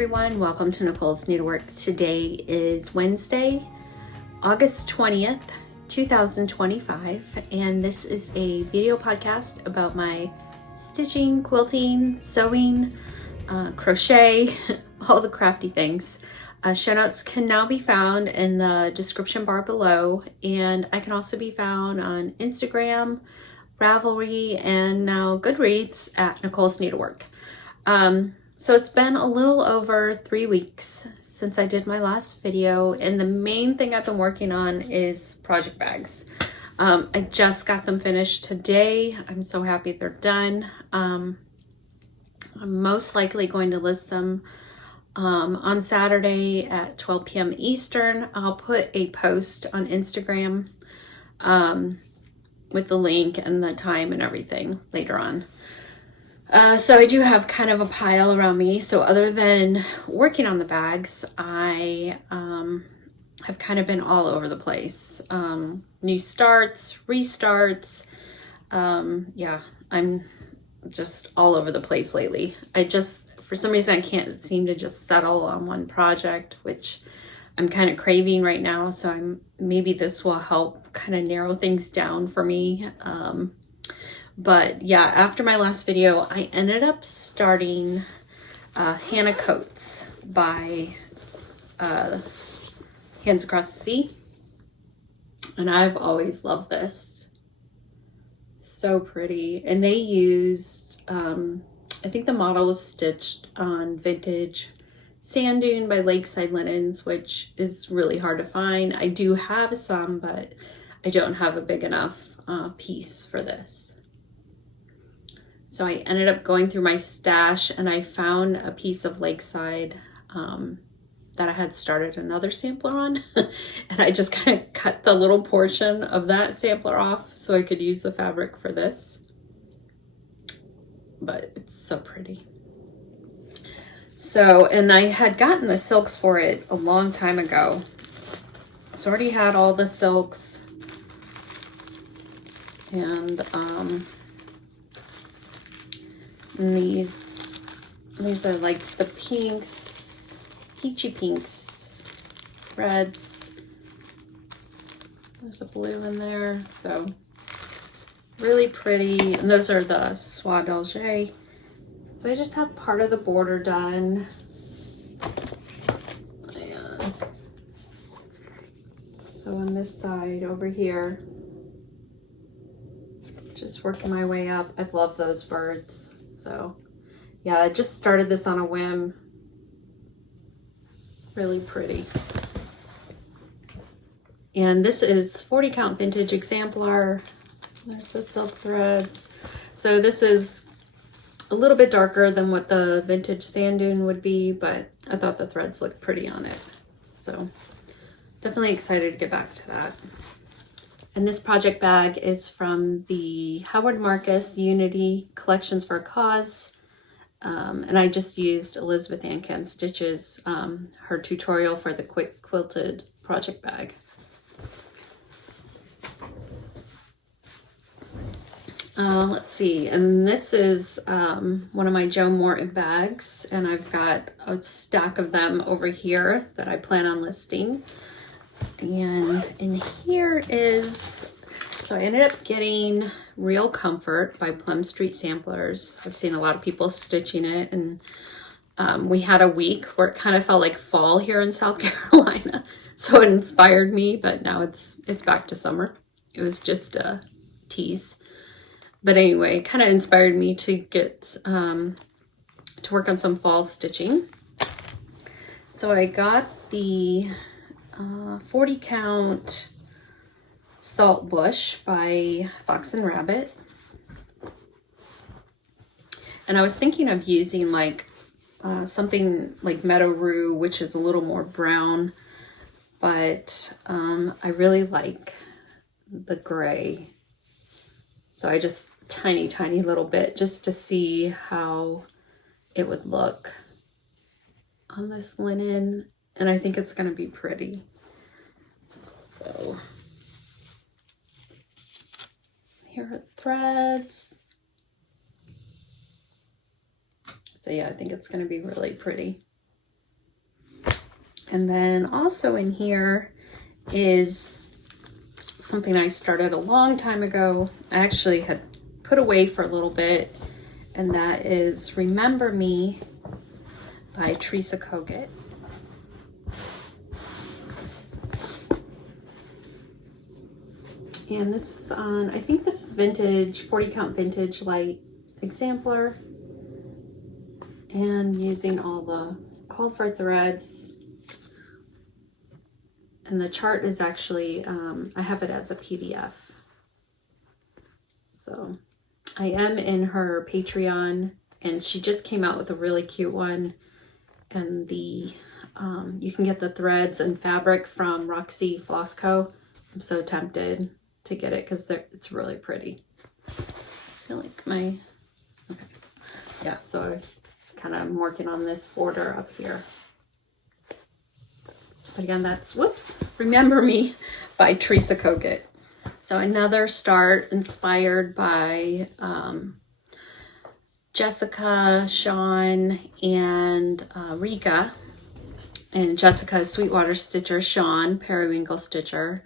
everyone, welcome to Nicole's Needlework. Today is Wednesday, August 20th, 2025, and this is a video podcast about my stitching, quilting, sewing, crochet, all the crafty things. Show notes can now be found in the description bar below, and I can also be found on Instagram, Ravelry, and now Goodreads at Nicole's Needlework. So it's been a little over 3 weeks since I did my last video, and the main thing I've been working on is project bags. I just got them finished today. I'm so happy they're done. I'm most likely going to list them on Saturday at 12 p.m. Eastern. I'll put a post on Instagram with the link and the time and everything later on. So I do have kind of a pile around me. So other than working on the bags, I have kind of been all over the place. New starts, restarts. Yeah, I'm just all over the place lately. For some reason, I can't seem to just settle on one project, which I'm kind of craving right now. So maybe this will help kind of narrow things down for me. But yeah, after my last video, I ended up starting Hannah Coats by Hands Across the Sea. And I've always loved this. So pretty. And they used, I think the model was stitched on vintage sand dune by Lakeside Linens, which is really hard to find. I do have some, but I don't have a big enough piece for this. So I ended up going through my stash and I found a piece of Lakeside that I had started another sampler on. And I just kind of cut the little portion of that sampler off so I could use the fabric for this. But it's so pretty. So, and I had gotten the silks for it a long time ago. So I already had all the silks. And these are like the pinks, peachy pinks, reds. There's a blue in there, so really pretty. And those are the Soie d'Alger. So I just have part of the border done. And so on this side over here, just working my way up. I love those birds. So yeah, I just started this on a whim. Really pretty. And this is 40 count vintage Examplar. There's the silk threads. So this is a little bit darker than what the vintage sand dune would be, but I thought the threads looked pretty on it. So definitely excited to get back to that. And this project bag is from the Howard Marcus Unity Collections for a Cause. And I just used Elizabeth Ann Stitches, her tutorial for the quick quilted project bag. Let's see, and this is one of my Joe Morton bags, and I've got a stack of them over here that I plan on listing. And in here is, so I ended up getting Real Comfort by Plum Street Samplers. I've seen a lot of people stitching it, and we had a week where it kind of felt like fall here in South Carolina. So it inspired me, but now it's back to summer. It was just a tease. But anyway, it kind of inspired me to get, to work on some fall stitching. So I got the 40 count Saltbush by Fox and Rabbit. And I was thinking of using like something like Meadow Rue, which is a little more brown, but I really like the gray. So I just tiny little bit just to see how it would look on this linen. And I think it's going to be pretty. So here are the threads. So yeah, I think it's going to be really pretty. And then also in here is something I started a long time ago. I actually had put away for a little bit, and that is Remember Me by Teresa Kogut. And this is on, I think this is vintage, 40 count vintage light Examplar. And using all the call for threads. And the chart is actually, I have it as a PDF. So I am in her Patreon, and she just came out with a really cute one. And the you can get the threads and fabric from Roxy Floss Co. I'm so tempted to get it because it's really pretty. I feel like my, okay. Yeah, so kind of working on this border up here. But again, that's, whoops, Remember Me by Teresa Kogut. So another start inspired by Jessica, Sean, and Rika. And Jessica is Sweetwater Stitcher, Sean, Periwinkle Stitcher,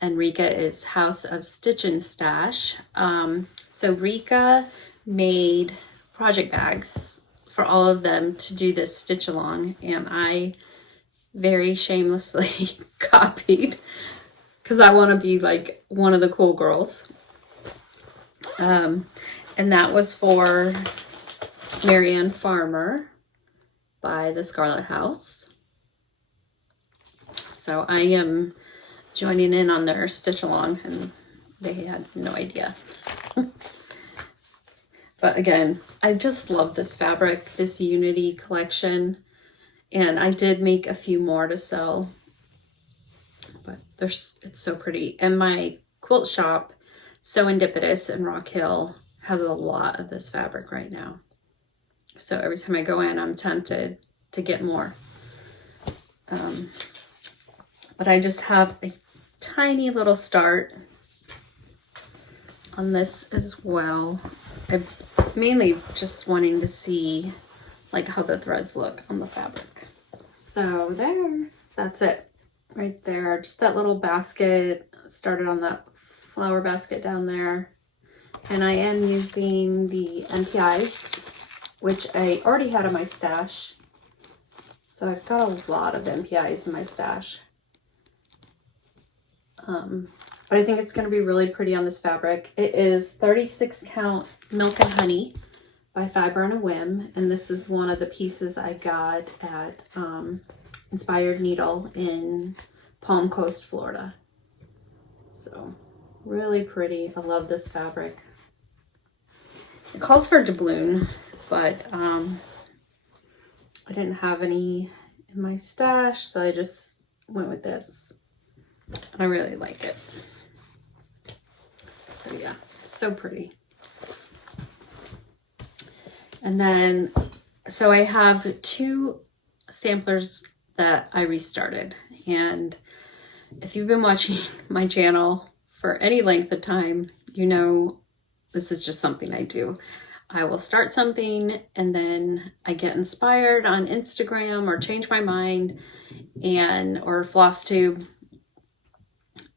and Rika is House of Stitch and Stash. So Rika made project bags for all of them to do this stitch along, and I very shamelessly copied because I want to be like one of the cool girls. And that was for Marianne Farmer by the Scarlet House. So I am joining in on their stitch along, and they had no idea. But again, I just love this fabric, this Unity collection. And I did make a few more to sell, but it's so pretty. And my quilt shop, Serendipitous in Rock Hill, has a lot of this fabric right now. So every time I go in, I'm tempted to get more. But I just have a tiny little start on this as well. I'm mainly just wanting to see like how the threads look on the fabric. So there, that's it right there. Just that little basket, started on that flower basket down there. And I am using the NPIs, which I already had in my stash. So I've got a lot of NPIs in my stash. But I think it's going to be really pretty on this fabric. It is 36 count Milk and Honey by Fiber and a Whim, and this is one of the pieces I got at Inspired Needle in Palm Coast, Florida. So really pretty. I love this fabric. It calls for doubloon, but I didn't have any in my stash, so I just went with this. And I really like it. So yeah, so pretty. And then, so I have 2 samplers that I restarted. And if you've been watching my channel for any length of time, you know this is just something I do. I will start something and then I get inspired on Instagram or change my mind or flosstube,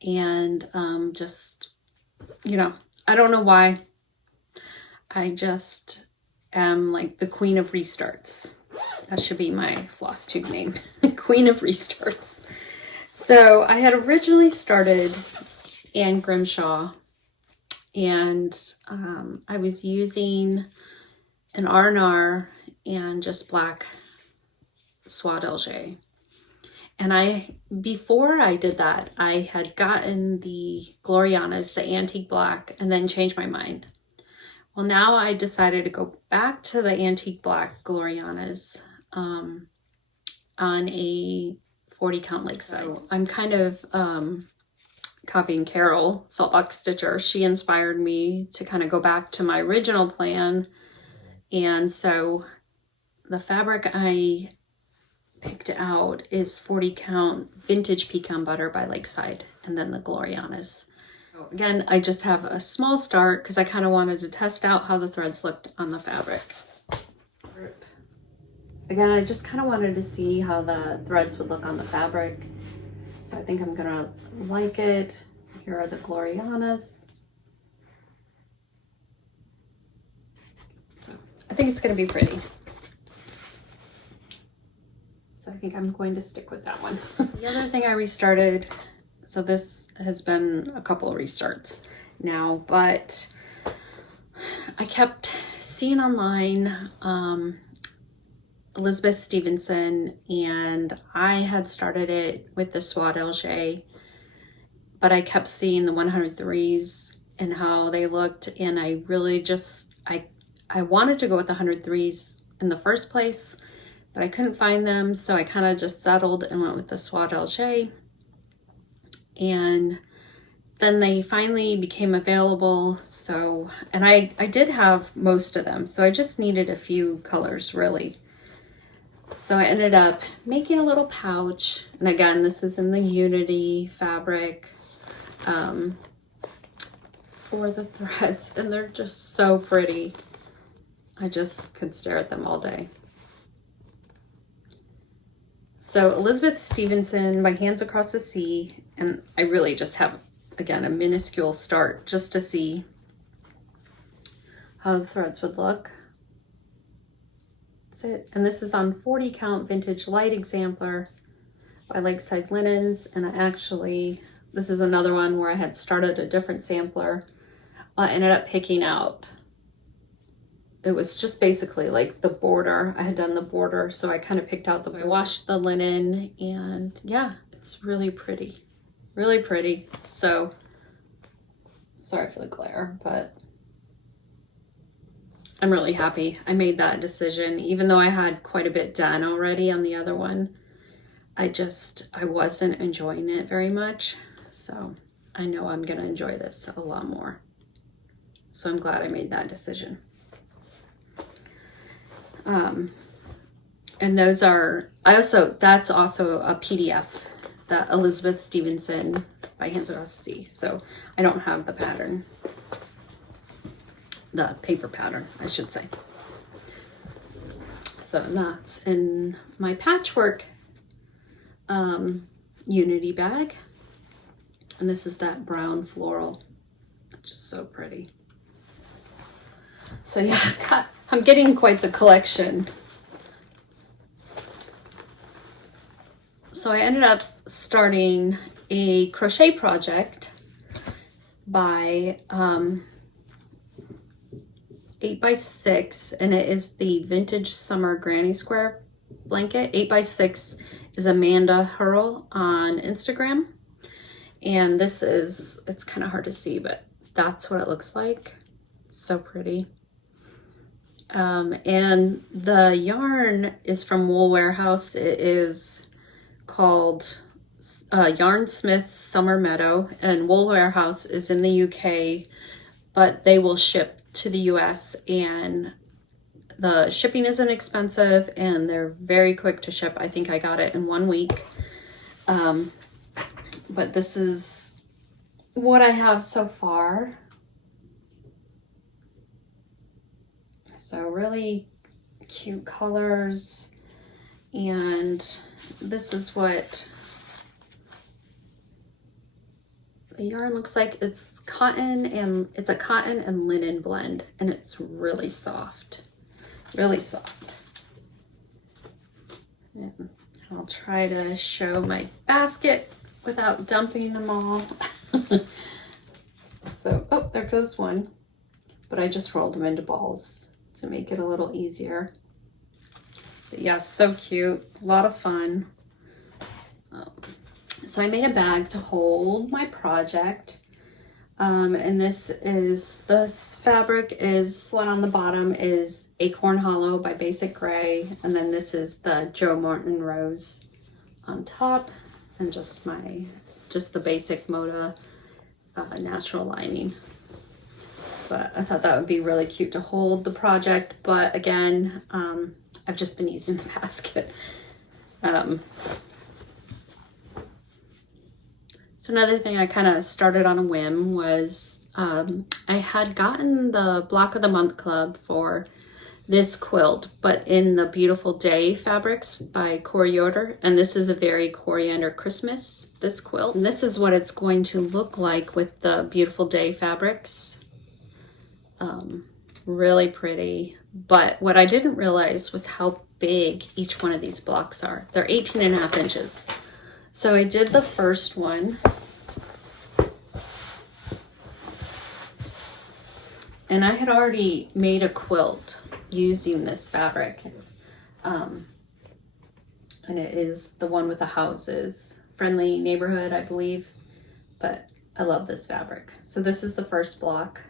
and just, you know, I don't know why. I just am like the queen of restarts. That should be my flosstube name, Queen of Restarts. So I had originally started in Grimshaw, and I was using an R&R and just black soie d'Alger. And before I did that, I had gotten the Glorianas, the antique black, and then changed my mind. Well, now I decided to go back to the antique black Glorianas on a 40 count Lakeside. So I'm kind of copying Carol, Saltbush Stitcher. She inspired me to kind of go back to my original plan. And so the fabric I picked out is 40 count vintage pecan butter by Lakeside, and then the Glorianas. So again, I just have a small start because I kind of wanted to test out how the threads looked on the fabric. again, I just kind of wanted to see how the threads would look on the fabric. So I think I'm gonna like it. Here are the Glorianas. So I think it's gonna be pretty. So I think I'm going to stick with that one. The other thing I restarted, so this has been a couple of restarts now, but I kept seeing online Elizabeth Stephenson, and I had started it with the Soie d'Alger, but I kept seeing the 103s and how they looked, and I really just, I wanted to go with the 103s in the first place, but I couldn't find them, so I kind of just settled and went with the Soie d'Alger. And then they finally became available, so, and I did have most of them, so I just needed a few colors really. So I ended up making a little pouch, and again, this is in the Unity fabric for the threads, and they're just so pretty. I just could stare at them all day. So Elizabeth Stephenson by Hands Across the Sea, and I really just have, again, a minuscule start just to see how the threads would look. That's it. And this is on 40 count vintage light Examplar by Lakeside Linens. And I actually, this is another one where I had started a different sampler. I ended up picking out, it was just basically like the border. I had done the border, so I kind of picked out I washed the linen, and yeah, it's really pretty. Really pretty. So, sorry for the glare, but I'm really happy I made that decision. Even though I had quite a bit done already on the other one, I wasn't enjoying it very much. So I know I'm gonna enjoy this a lot more. So I'm glad I made that decision. And those are, that's also a PDF, that Elizabeth Stephenson by Hands Across the Sea. So I don't have the pattern, the paper pattern, I should say. So that's in my patchwork Unity bag. And this is that brown floral, which is so pretty. So yeah, I'm getting quite the collection. So I ended up starting a crochet project by 8x6, and it is the Vintage Summer Granny Square blanket. 8x6 is Amanda Hurl on Instagram. And this is, it's kind of hard to see, but that's what it looks like. It's so pretty. And the yarn is from Wool Warehouse. It is called Yarnsmith's Summer Meadow, and Wool Warehouse is in the UK, but they will ship to the US, and the shipping isn't expensive and they're very quick to ship. I think I got it in 1 week. But this is what I have so far. So really cute colors, and this is what the yarn looks like. It's cotton, and it's a cotton and linen blend, and it's really soft, really soft. And I'll try to show my basket without dumping them all. So, oh, there goes one, but I just rolled them into balls to make it a little easier. But yeah, so cute, a lot of fun. So I made a bag to hold my project. And this fabric is, one on the bottom is Acorn Hollow by Basic Gray. And then this is the Joe Morton Rose on top, and just the basic Moda natural lining. But I thought that would be really cute to hold the project. But again, I've just been using the basket. So another thing I kind of started on a whim was I had gotten the Block of the Month Club for this quilt, but in the Beautiful Day fabrics by Corey Yoder. And this is a very coriander Christmas, this quilt. And this is what it's going to look like with the Beautiful Day fabrics. Really pretty. But what I didn't realize was how big each one of these blocks are. They're 18.5 inches. So I did the first one. And I had already made a quilt using this fabric. And it is the one with the houses. Friendly Neighborhood, I believe. But I love this fabric. So this is the first block.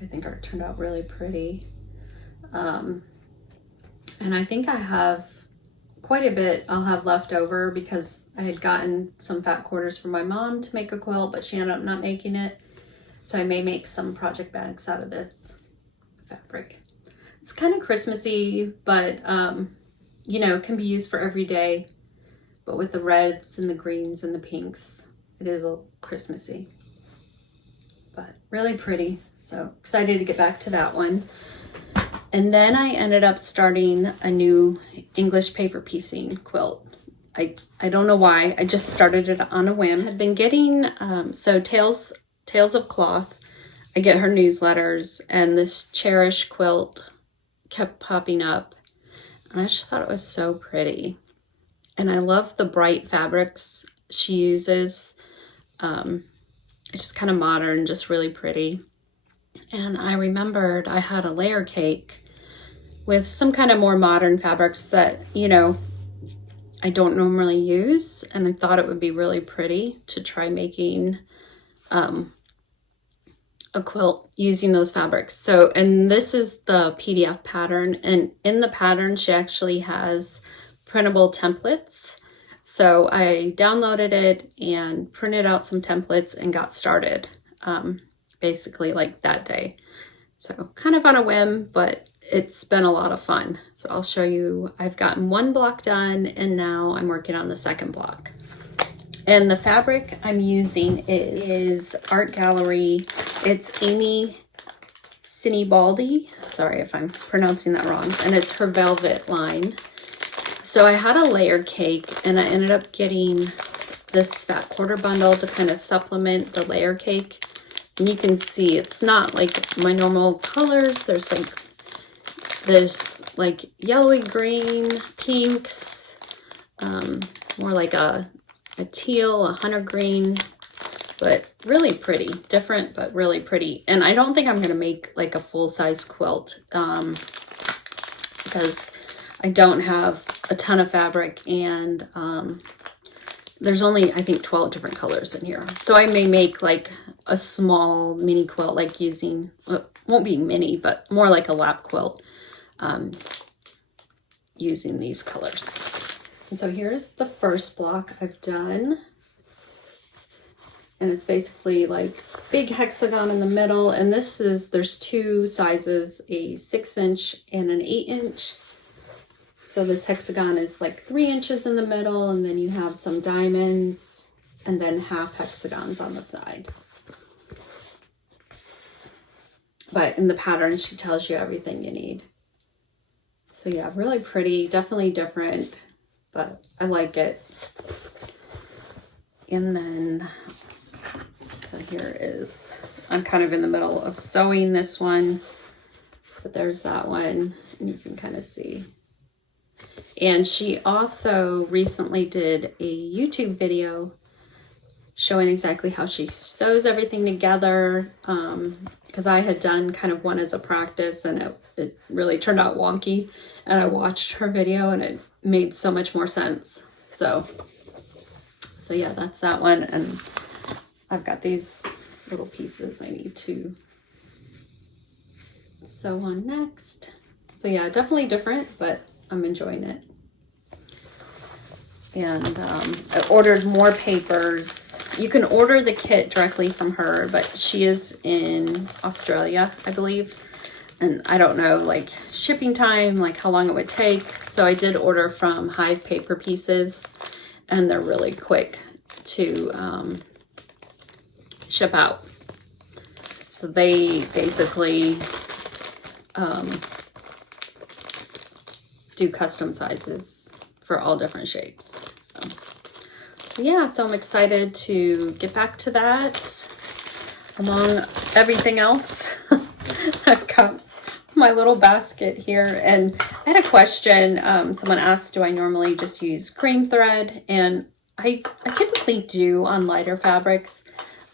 I think it turned out really pretty. And I think I have quite a bit I'll have left over because I had gotten some fat quarters from my mom to make a quilt, but she ended up not making it. So I may make some project bags out of this fabric. It's kind of Christmassy, but you know, can be used for every day. But with the reds and the greens and the pinks, it is a Christmassy. But really pretty. So excited to get back to that one. And then I ended up starting a new English paper piecing quilt. I don't know why. I just started it on a whim. I'd been getting so Tales of Cloth. I get her newsletters, and this Cherish quilt kept popping up, and I just thought it was so pretty. And I love the bright fabrics she uses. It's just kind of modern, just really pretty. And I remembered I had a layer cake with some kind of more modern fabrics that, you know, I don't normally use, and I thought it would be really pretty to try making a quilt using those fabrics. So, and this is the PDF pattern, and in the pattern she actually has printable templates. So I downloaded it and printed out some templates and got started basically like that day. So kind of on a whim, but it's been a lot of fun. So I'll show you. I've gotten one block done, and now I'm working on the second block. And the fabric I'm using is Art Gallery. It's Amy Sinibaldi. Sorry if I'm pronouncing that wrong. And it's her velvet line. So I had a layer cake, and I ended up getting this fat quarter bundle to kind of supplement the layer cake. And you can see it's not like my normal colors. There's like yellowy green, pinks, more like a teal, a hunter green, but really pretty. Different, but really pretty. And I don't think I'm going to make like a full-size quilt because I don't have a ton of fabric, and there's only, I think, 12 different colors in here. So I may make like a small mini quilt, like using, won't be mini, but more like a lap quilt using these colors. And so here's the first block I've done. And it's basically like big hexagon in the middle. And this is, there's two sizes, a 6-inch and an 8-inch. So this hexagon is like 3 inches in the middle, and then you have some diamonds and then half hexagons on the side. But in the pattern, she tells you everything you need. So yeah, really pretty, definitely different, but I like it. And then, so here is, I'm kind of in the middle of sewing this one, but there's that one, and you can kind of see. And she also recently did a YouTube video showing exactly how she sews everything together, because I had done kind of one as a practice, and it really turned out wonky, and I watched her video and it made so much more sense. So yeah, that's that one. And I've got these little pieces I need to sew on next. So yeah, definitely different, but I'm enjoying it. And I ordered more papers. You can order the kit directly from her, but she is in Australia, I believe. And I don't know, like, shipping time, like how long it would take. So I did order from Hive Paper Pieces, and they're really quick to ship out. So they basically do custom sizes for all different shapes. So yeah, so I'm excited to get back to that. Among everything else, I've got my little basket here, and I had a question. Someone asked, do I normally just use cream thread? And I typically do on lighter fabrics,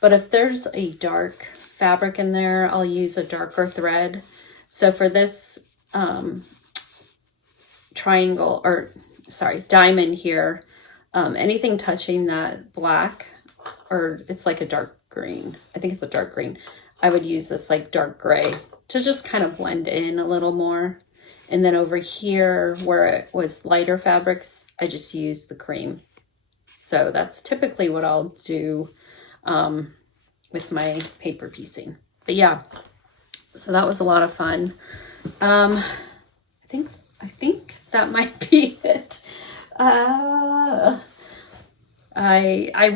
but if there's a dark fabric in there, I'll use a darker thread. So for this triangle, or sorry, diamond here, anything touching that black, or it's like a dark green, I think it's a dark green, I would use this like dark gray to just kind of blend in a little more. And then over here where it was lighter fabrics, I just use the cream. So that's typically what I'll do with my paper piecing. But yeah, so that was a lot of fun. I think that might be it. I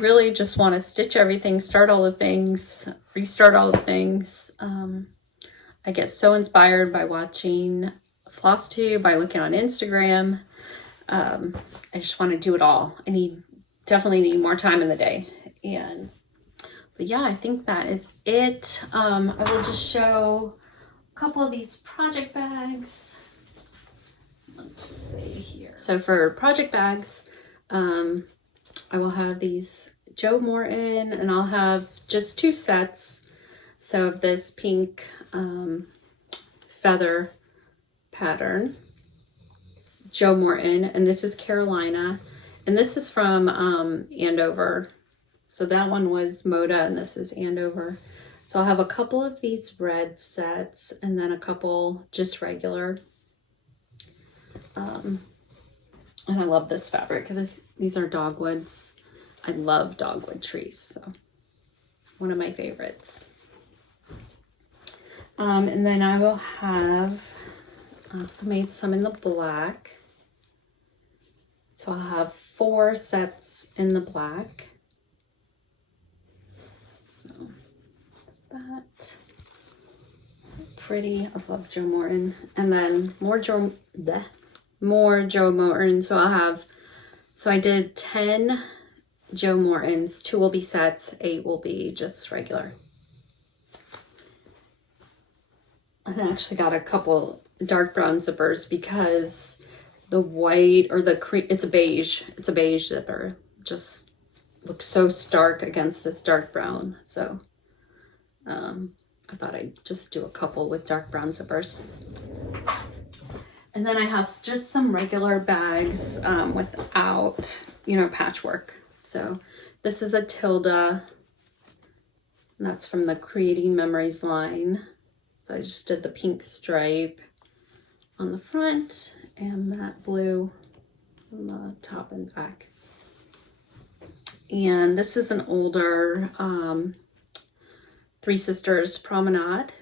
really just want to stitch everything, start all the things, restart all the things. I get so inspired by watching flosstube, by looking on Instagram. I just want to do it all. Definitely need more time in the day. But yeah, I think that is it. I will just show a couple of these project bags. Let's see here. So for project bags, I will have these Jo Morton, and I'll have just 2 sets. So of this pink feather pattern, it's Jo Morton, and this is Carolina, and this is from Andover. So that one was Moda, and this is Andover. So I'll have a couple of these red sets, and then a couple just regular. And I love this fabric. These are dogwoods. I love dogwood trees, so one of my favorites. And then I will have also made some in the black. So I'll have 4 sets in the black. So that's that. Pretty. I love Jo Morton. And then more Jo Morton. So I did 10 Jo Mortons. 2 will be sets, 8 will be just regular. And I actually got a couple dark brown zippers because the white, or the cream, it's a beige zipper, just looks so stark against this dark brown. So I thought I'd just do a couple with dark brown zippers. And then I have just some regular bags without, patchwork. So this is a Tilda, and that's from the Creating Memories line. So I just did the pink stripe on the front and that blue on the top and back. And this is an older Three Sisters Promenade,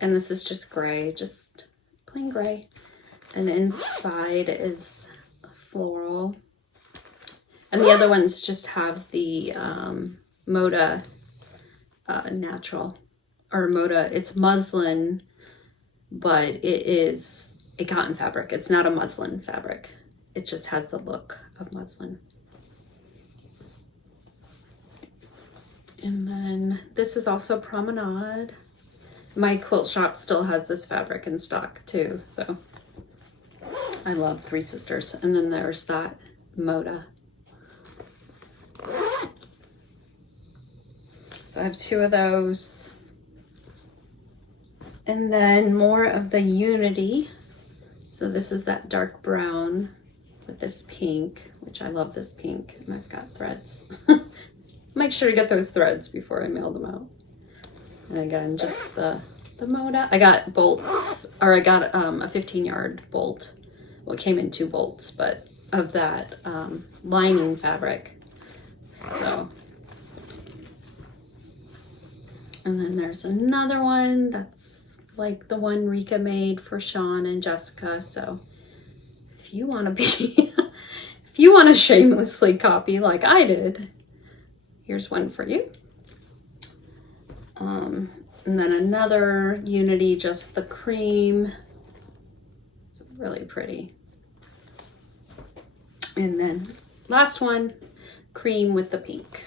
and this is just gray, just plain gray. And inside is floral. And the other ones just have the Moda natural, or Moda, it's muslin, but it is a cotton fabric. It's not a muslin fabric. It just has the look of muslin. And then this is also Promenade. My quilt shop still has this fabric in stock too, so I love Three Sisters. And then there's that Moda. So I have 2 of those. And then more of the Unity. So this is that dark brown with this pink, which I love this pink, and I've got threads. Make sure to get those threads before I mail them out. And again, just the Moda. I got bolts, or I got a 15-yard bolt. Well, it came in 2 bolts, but of that lining fabric. So, and then there's another one that's like the one Rika made for Sean and Jessica. So if you want to be, if you want to shamelessly copy like I did, here's one for you. And then another Unity, just the cream. It's really pretty. And then last one, cream with the pink.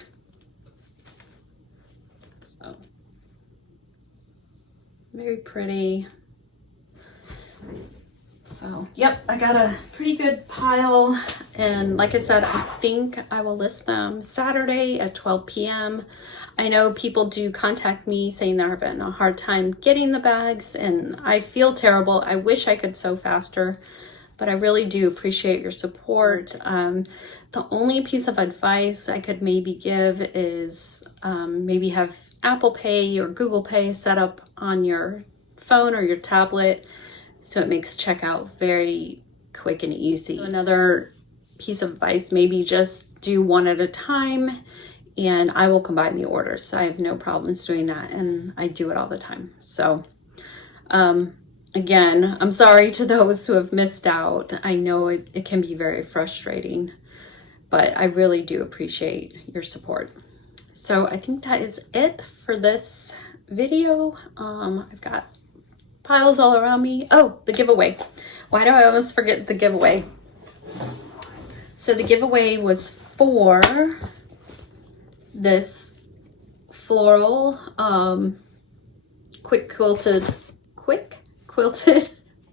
So very pretty. So, yep, I got a pretty good pile, and like I said, I think I will list them Saturday at 12 p.m. I know people do contact me saying they're having a hard time getting the bags, and I feel terrible. I wish I could sew faster, but I really do appreciate your support. The only piece of advice I could maybe give is maybe have Apple Pay or Google Pay set up on your phone or your tablet, so it makes checkout very quick and easy. Another piece of advice, maybe just do one at a time, and I will combine the orders. So I have no problems doing that, and I do it all the time. So again, I'm sorry to those who have missed out. I know it can be very frustrating, but I really do appreciate your support. So I think that is it for this video. I've got piles all around me. Oh, the giveaway. Why do I almost forget the giveaway? So the giveaway was for this floral quick quilted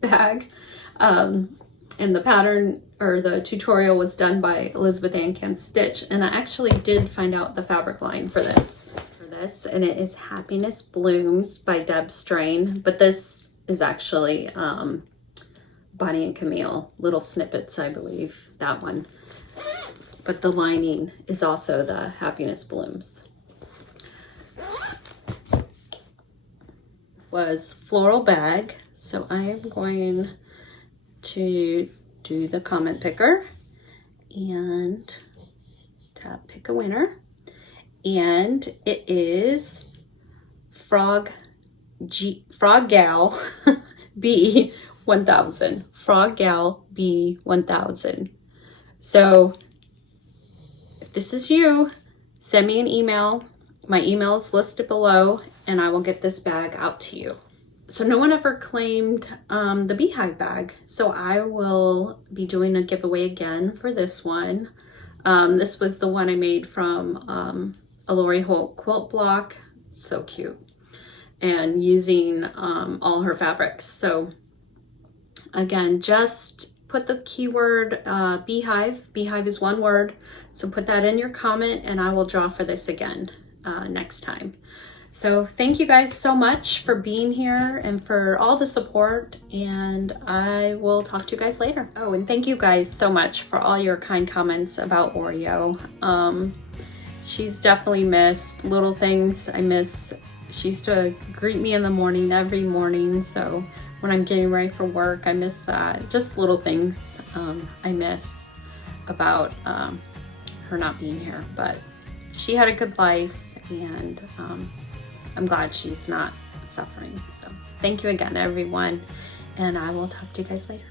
bag, and the pattern or the tutorial was done by Elizabeth Ann Can Stitch, and I actually did find out the fabric line for this, and it is Happiness Blooms by Deb Strain, but this is actually Bonnie and Camille, little snippets, I believe, that one. But the lining is also the Happiness Blooms. Was floral bag, so I am going to do the comment picker and tap pick a winner, and it is Frog Gal B 1000. Frog Gal B 1000. So if this is you, send me an email. My email is listed below, and I will get this bag out to you. So no one ever claimed the beehive bag, so I will be doing a giveaway again for this one. This was the one I made from a Lori Holt quilt block. So cute. And using all her fabrics. So again, just put the keyword beehive. Beehive is one word. So put that in your comment, and I will draw for this again next time. So thank you guys so much for being here and for all the support, and I will talk to you guys later. Oh, and thank you guys so much for all your kind comments about Oreo. She's definitely missed. Little things I miss. She used to greet me in the morning, every morning. So when I'm getting ready for work, I miss that. Just little things I miss about her not being here. But she had a good life, and I'm glad she's not suffering. So thank you again, everyone. And I will talk to you guys later.